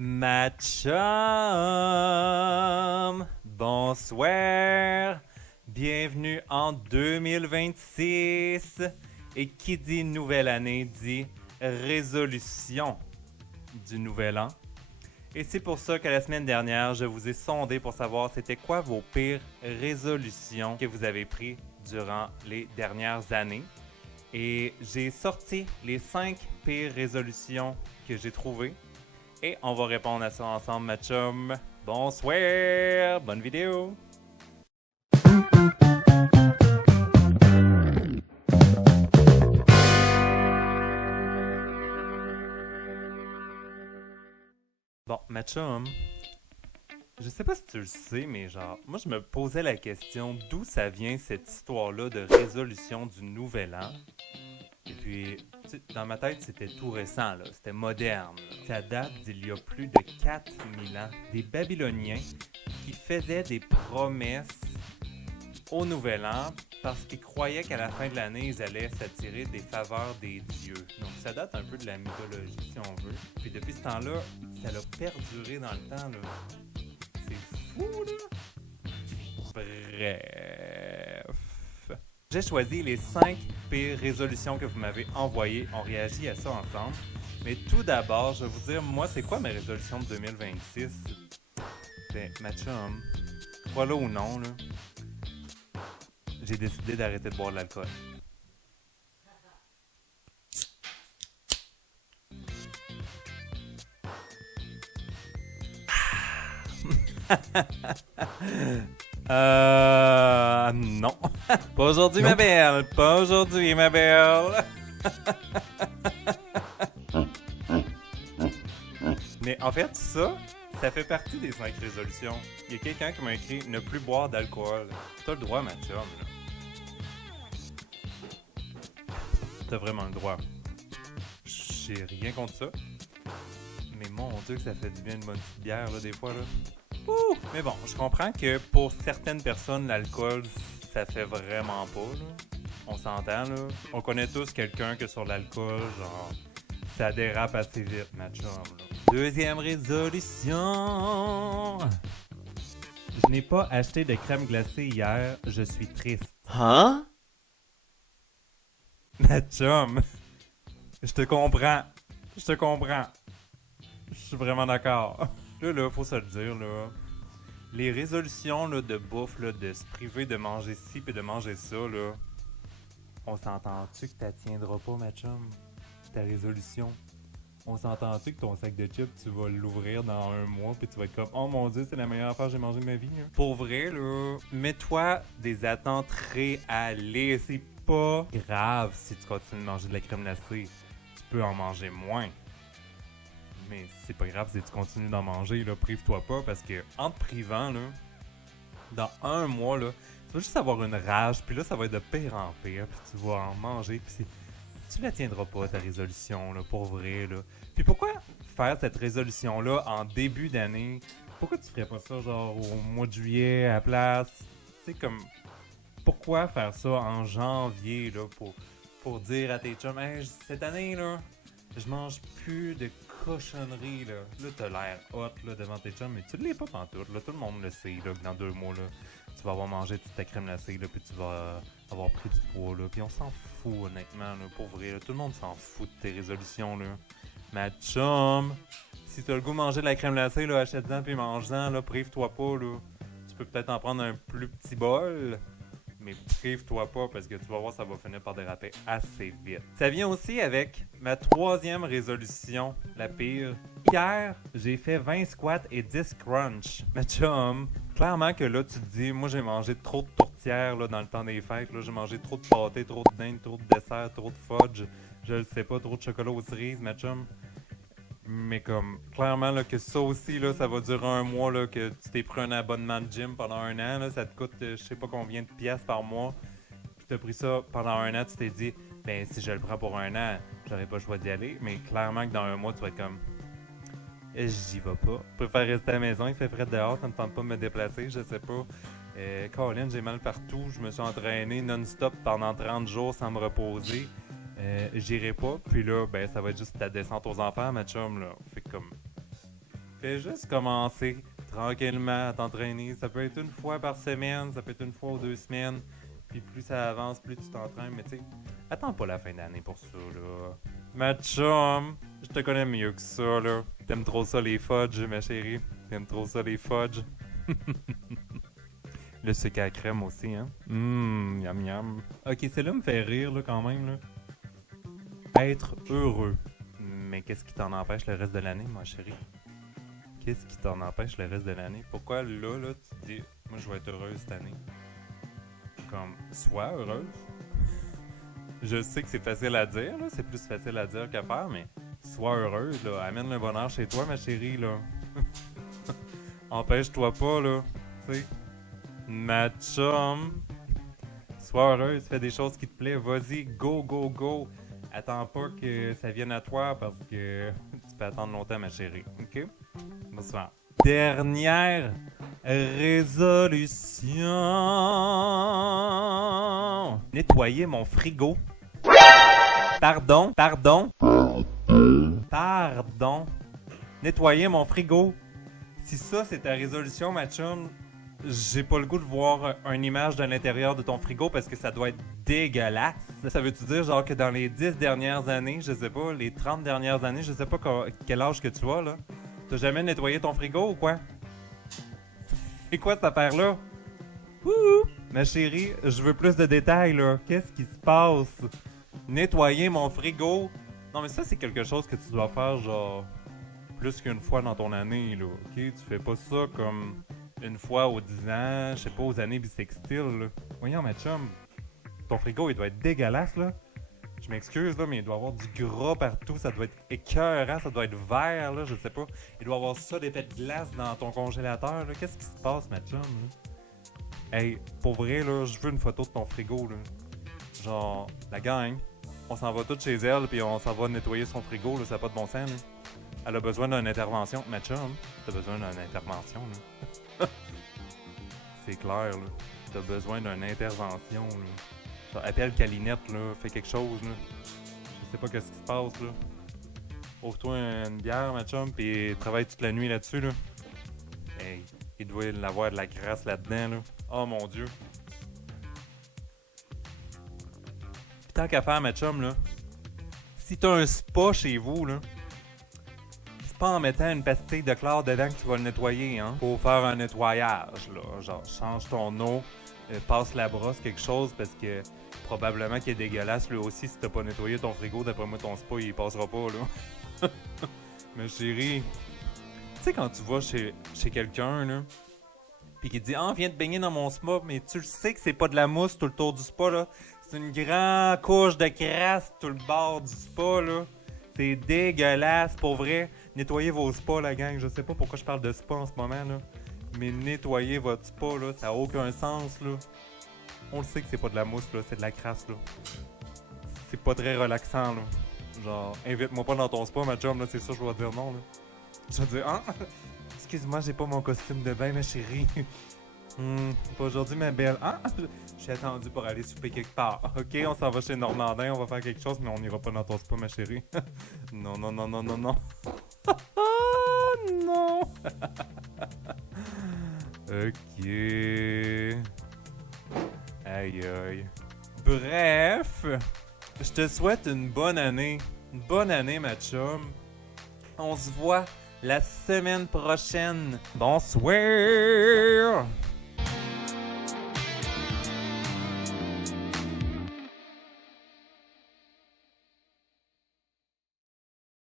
Ma chum, bonsoir, bienvenue en 2026 et qui dit nouvelle année dit résolution du nouvel an. Et c'est pour ça que la semaine dernière, je vous ai sondé pour savoir c'était quoi vos pires résolutions que vous avez prises durant les dernières années. Et j'ai sorti les 5 pires résolutions que j'ai trouvées. Et on va répondre à ça ensemble, ma chum. Bonsoir! Bonne vidéo! Bon, ma chum, je sais pas si tu le sais, mais genre, moi je me posais la question d'où ça vient cette histoire-là de résolution du nouvel an. Et puis, tu sais, dans ma tête, c'était tout récent, là. C'était moderne. Là. Ça date d'il y a plus de 4000 ans. Des Babyloniens qui faisaient des promesses au Nouvel An parce qu'ils croyaient qu'à la fin de l'année, ils allaient s'attirer des faveurs des dieux. Donc, ça date un peu de la mythologie, si on veut. Puis depuis ce temps-là, ça l'a perduré dans le temps, là. C'est fou, là! Bref... J'ai choisi les 5 pires résolutions que vous m'avez envoyées. On réagit à ça ensemble. Mais tout d'abord, je vais vous dire, moi, c'est quoi mes résolutions de 2026? Ben, ma chum, crois-le ou non, là, j'ai décidé d'arrêter de boire de l'alcool. Non. Pas aujourd'hui, ma belle. Pas aujourd'hui, ma belle. Mais en fait, ça fait partie des 5 résolutions. Il y a quelqu'un qui m'a écrit ne plus boire d'alcool. T'as le droit, ma chum, là. T'as vraiment le droit. J'ai rien contre ça. Mais mon Dieu, que ça fait du bien une bonne petite bière, là, des fois, là. Ouh! Mais bon, je comprends que pour certaines personnes, l'alcool, ça fait vraiment pas, là. On s'entend, là. On connaît tous quelqu'un que sur l'alcool, genre, ça dérape assez vite, ma chum, là. Deuxième résolution. Je n'ai pas acheté de crème glacée hier, je suis triste. Hein? Ma chum, je te comprends. Je te comprends. Je suis vraiment d'accord. Là, faut se le dire, là. Les résolutions là, de bouffe, là, de se priver de manger ci et de manger ça, là, on s'entend-tu que t'as tiendras pas, ma chum? Ta résolution? On s'entend-tu que ton sac de chips, tu vas l'ouvrir dans un mois puis tu vas être comme « Oh mon Dieu, c'est la meilleure affaire que j'ai mangée de ma vie. » Pour vrai, là, mets-toi des attentes réalistes. C'est pas grave si tu continues de manger de la crème glacée. Tu peux en manger moins. Mais c'est pas grave si tu continues d'en manger, là, prive-toi pas parce que en te privant, là, dans un mois, là, tu vas juste avoir une rage, puis là, ça va être de pire en pire, puis tu vas en manger, puis tu la tiendras pas, ta résolution, là, pour vrai, là. Puis pourquoi faire cette résolution-là en début d'année? Pourquoi tu ferais pas ça, genre, au mois de juillet, à la place? Tu sais, comme, pourquoi faire ça en janvier, là, pour dire à tes chums, « Hey, cette année, là, je mange plus de cochonneries, là. » Là, t'as l'air hot, là, devant tes chums, mais tu l'es pas pantoute, là. Tout le monde le sait, là, que dans 2 mois, là, tu vas avoir mangé toute ta crème glacée, là, puis tu vas avoir pris du poids, là. Puis on s'en fout, honnêtement, là, pour vrai, là. Tout le monde s'en fout de tes résolutions, là. Ma chum, si t'as le goût de manger de la crème glacée, là, achète-en puis mange-en, là. Prive-toi pas, là. Tu peux peut-être en prendre un plus petit bol, mais prive-toi pas parce que tu vas voir, ça va finir par déraper assez vite. Ça vient aussi avec ma 3e résolution, la pire. Hier, j'ai fait 20 squats et 10 crunch. Ma chum, clairement que là, tu te dis, moi j'ai mangé trop de tourtières là, dans le temps des fêtes. Là, j'ai mangé trop de pâté, trop de dinde, trop de dessert, trop de fudge. Je le sais pas, trop de chocolat aux cerises, ma chum. Mais comme, clairement, là, que ça aussi, là, ça va durer un mois, là, que tu t'es pris un abonnement de gym pendant un an, là, ça te coûte je sais pas combien de pièces par mois. Tu t'as pris ça pendant un an, tu t'es dit, ben si je le prends pour un an, j'aurais pas le choix d'y aller. Mais clairement que dans un mois, tu vas être comme, j'y vais pas. Je préfère rester à la maison, il fait frais dehors, ça me tente pas de me déplacer, je sais pas. Colin, j'ai mal partout, je me suis entraîné non-stop pendant 30 jours sans me reposer. J'irai pas, puis là, ben, ça va être juste ta descente aux enfers, ma chum, là. Fait comme, Fais juste commencer tranquillement à t'entraîner. Ça peut être une fois par semaine, ça peut être une fois ou 2 semaines. Puis plus ça avance, plus tu t'entraînes. Mais tu sais, attends pas la fin d'année pour ça, là. Ma chum, je te connais mieux que ça, là. T'aimes trop ça les fudges, ma chérie. T'aimes trop ça les fudges. Le sucre à crème aussi, hein. Miam miam. Ok, celle-là me fait rire, là, quand même, là. Être heureux. Mais qu'est-ce qui t'en empêche le reste de l'année, ma chérie? Qu'est-ce qui t'en empêche le reste de l'année? Pourquoi là, tu te dis, moi, je vais être heureuse cette année? Comme, sois heureuse. Je sais que c'est facile à dire, là. C'est plus facile à dire qu'à faire, mais sois heureuse, là. Amène le bonheur chez toi, ma chérie, là. Empêche-toi pas, là. Tu sais. Ma chum. Sois heureuse, fais des choses qui te plaisent. Vas-y, go, go, go. Attends pas que ça vienne à toi parce que tu peux attendre longtemps, ma chérie. OK? Bonsoir. Dernière résolution. Nettoyer mon frigo. Pardon. Nettoyer mon frigo. Si ça, c'est ta résolution, ma chum, j'ai pas le goût de voir une image de l'intérieur de ton frigo parce que ça doit être dégueulasse. Ça veut-tu dire genre que dans les 10 dernières années, je sais pas, les 30 dernières années, je sais pas quel âge que tu as, là, t'as jamais nettoyé ton frigo ou quoi? C'est quoi cette affaire-là? Wouhou! Ma chérie, je veux plus de détails, là. Qu'est-ce qui se passe? Nettoyer mon frigo? Non, mais ça, c'est quelque chose que tu dois faire, genre, plus qu'une fois dans ton année, là. OK? Tu fais pas ça comme une fois aux 10 ans, je sais pas, aux années bissextiles, là. Voyons, ma chum, ton frigo, il doit être dégueulasse, là. Je m'excuse, là, mais il doit y avoir du gras partout. Ça doit être écœurant, ça doit être vert, là, je sais pas. Il doit y avoir ça, des pets de glace dans ton congélateur, là. Qu'est-ce qui se passe, ma chum, là? Hey, pour vrai, là, je veux une photo de ton frigo, là. Genre, la gang, on s'en va tous chez elle, puis on s'en va nettoyer son frigo, là, ça n'a pas de bon sens, là. Elle a besoin d'une intervention. Ma chum, t'as besoin d'une intervention, là. C'est clair, là. T'as besoin d'une intervention, là. Genre, appelle Calinette, là. Fais quelque chose, là. Je sais pas qu'est-ce qui se passe, là. Ouvre-toi une bière, ma chum, pis travaille toute la nuit là-dessus, là. Hey, il doit y avoir de la crasse là-dedans, là. Oh mon Dieu. Pis tant qu'à faire, ma chum, là. Si t'as un spa chez vous, là. C'est pas en mettant une pastille de chlore dedans que tu vas le nettoyer, hein. Faut faire un nettoyage, là. Genre, change ton eau, passe la brosse, quelque chose, parce que probablement qu'il est dégueulasse, lui aussi, si t'as pas nettoyé ton frigo. D'après moi, ton spa, il passera pas, là. Mais chérie, tu sais, quand tu vas chez quelqu'un, là, pis qu'il te dit « Ah, viens te baigner dans mon spa », mais tu le sais que c'est pas de la mousse tout le tour du spa, là. C'est une grande couche de crasse tout le bord du spa, là. C'est dégueulasse, pour vrai. Nettoyez vos spas, la gang. Je sais pas pourquoi je parle de spa en ce moment, là. Mais nettoyer votre spa, là, ça a aucun sens, là. On le sait que c'est pas de la mousse, là. C'est de la crasse, là. C'est pas très relaxant, là. Genre, invite-moi pas dans ton spa, ma chum, là. C'est sûr, je vais dire non, là. Je vais dire, ah, excuse-moi, j'ai pas mon costume de bain, ma chérie. Pas aujourd'hui, ma belle. Ah, je suis attendu pour aller souper quelque part. Ok, on s'en va chez Normandin, on va faire quelque chose, mais on n'ira pas dans ton spa, ma chérie. Non. Non. Ok. Aïe. Bref, je te souhaite une bonne année. Une bonne année, ma chum. On se voit la semaine prochaine. Bonsoir.